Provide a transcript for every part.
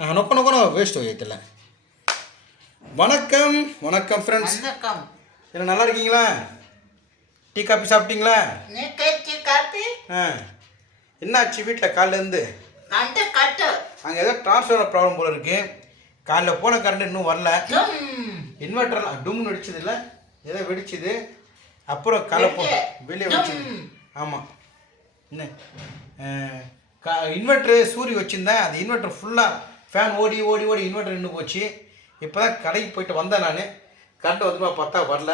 நொக்க நொக்கணும் waste வைக்கல. வணக்கம் வணக்கம் ஃப்ரெண்ட்ஸ். வணக்கம். என்ன நல்லா இருக்கீங்களா? டீ காஃபி சாப்பிட்டீங்களா? Tea coffee. என்னாச்சு வீட்டில் காலையிலேருந்து? அங்கே ஏதோ டிரான்ஸ்ஃபார்மர் ப்ராப்ளம் போல இருக்கு. காலைல போன கரண்ட் இன்னும் வரல. இன்வெர்டர்லாம் டும்னு வெடிச்சது இல்லை, ஏதோ வெடிச்சுது. அப்புறம் வெளியே வெடிச்சுது. ஆமாம். என்ன இன்வெர்ட்ரு சூரிய வச்சுருந்தேன். அது இன்வெர்ட்ரு ஃபுல்லாக ஃபேன் ஓடி ஓடி ஓடி இன்வெர்ட்ரு நின்று போச்சு. இப்போ தான் கடைக்கு போயிட்டு வந்தேன் நான். கரண்ட் வந்துமா பார்த்தா வரல.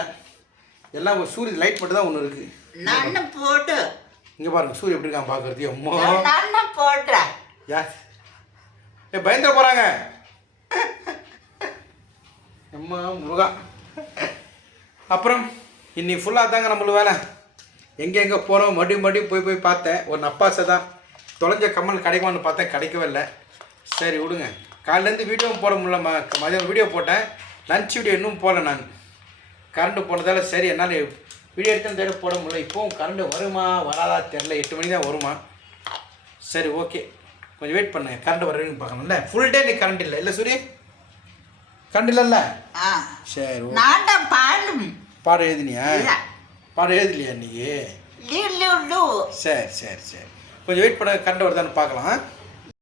எல்லாம் ஒரு சூரிய லைட் மட்டும் தான் ஒன்று இருக்குது. போட்டு இங்கே பாருங்க சூரிய எப்படி இருக்கான் பார்க்குறது. அம்மா போடுறேன். யார் பயந்துட போகிறாங்க. அம்மா முருகா. அப்புறம் இன்னைக்கு ஃபுல்லாக தாங்க நம்மளுக்கு வேலை. எங்கே போனோம் மறுபடியும் போய் பார்த்தேன். ஒரு நப்பாசை தான் தொலைஞ்ச கம்மல் கிடைக்குமான்னு பார்த்தேன், கிடைக்கவே இல்லை. சரி விடுங்க. காலையிலேருந்து வீடியோவும் போட முடியல. மதியம் வீடியோ போட்டேன், லன்ச் வீடியோ இன்னும் போடல. நான் கரண்ட்டு போனதால் சரி என்னால் வீடியோ எடுத்து தேட போட முடியல. இப்போவும் கரண்ட்டு வருமா வராதா தெரில. 8 மணி தான் வருமா. சரி ஓகே, கொஞ்சம் வெயிட் பண்ணுங்க. கரண்ட் வரணும்னு பார்க்கணும்ல. ஃபுல் டே நீ கரண்ட் இல்லை இல்லை சூரிய? கரண்ட் இல்லைல்ல? சரி பாடம் எழுதினியா? பாடம் எழுதலையா இன்னைக்கு? சரி சரி சரி, கொஞ்சம் வெயிட் பண்ண. கரண்ட் வருதான்னு பார்க்கலாம்.